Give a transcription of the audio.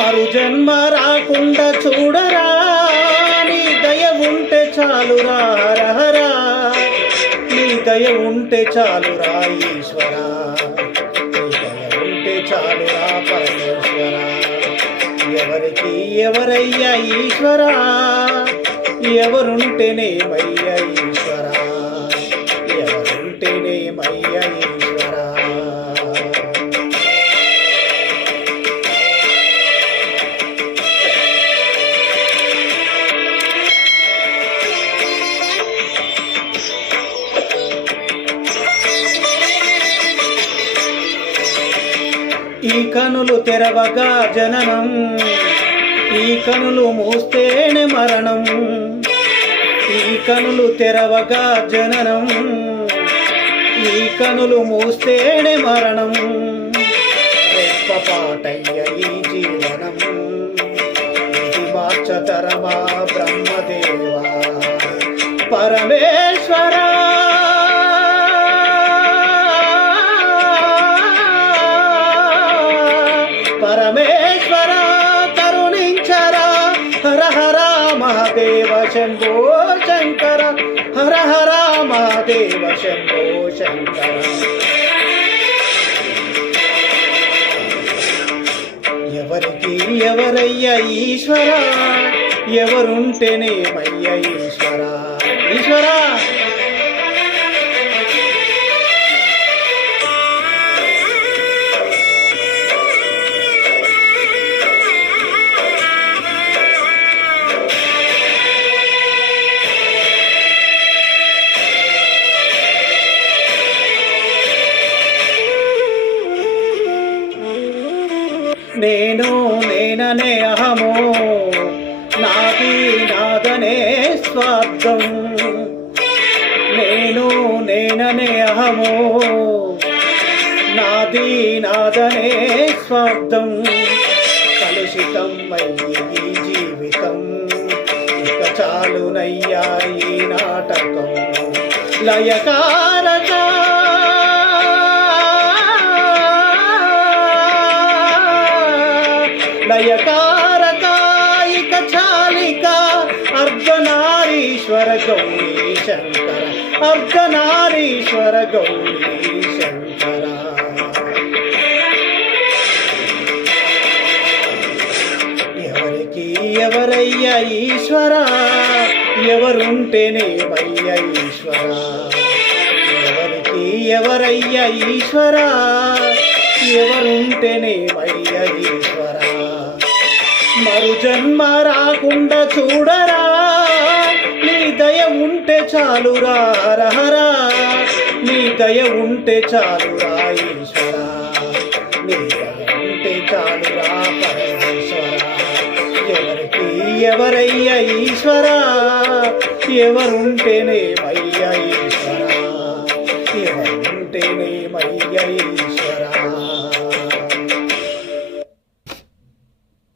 మరు జన్మ రాకుండా చూడరా నీ దయ ఉంటే చాలురా రహరా. నీ దయ ఉంటే చాలురా ఈశ్వరా. నీ దయ ఉంటే చాలురా పరమేశ్వరా. ఎవరికి ఎవరయ్యా ఈశ్వరా? ఎవరుంటేనేమయ్యా ఈశ్వరా? ఎవరుంటేనేమయ్యా ఈశ్వర ఈ కనులు తెరవగా జననం ఈ కనులు మూస్తేనే మరణం. ఈ కనులు తెరవగా జననం ఈ కనులు మూస్తేనే మరణం. రెప్పపాటయ్య ఈ జీవనం ఇది మార్చతరమా బ్రహ్మదేవా? పరమేశ్వరా పరమేశ్వర కరుణించరా. హర హర మహాదేవ శంభో శంకర. హర హర మహాదేవ శంభో శంకర. ఎవరికి ఎవరయ్య ఈశ్వర? ఎవరుంటేనేమయ్య ఈశ్వర? ఈశ్వరా! నేను నేననే అహము. నాది నాదనే స్వార్థం. నేను నేననే అహము. నాది నాదనే స్వార్థం. కలుషితం అయ్యి జీవితం. ఇక చాలునయ్యా ఈ నాటకం. లయకారక లయకారకాయిక చాలిక అర్ధనారీశ్వర గౌరీ శంకర అర్ధనారీశ్వర గౌరీ శంకర ఎవరికి ఎవరయ్యా ఈశ్వర? ఎవరుంటేనేమయ్య ఈశ్వర? ఎవరికి ఎవరయ్యా ఈశ్వర? ఎవరుంటేనేమయ్య ఈశ్వరా? మరు జన్మ రాకుండా చూడరా. నీ దయ ఉంటే చాలురా రహరా. నీ దయ ఉంటే చాలురా ఈశ్వరా. నీ దయ ఉంటే చాలురా పరమేశ్వర. ఎవరికి ఎవరయ్య ఈశ్వరా? ఎవరుంటేనేమయ్య ఈశ్వర. ఎవరుంటేనేమయ్య ఈశ్వరా.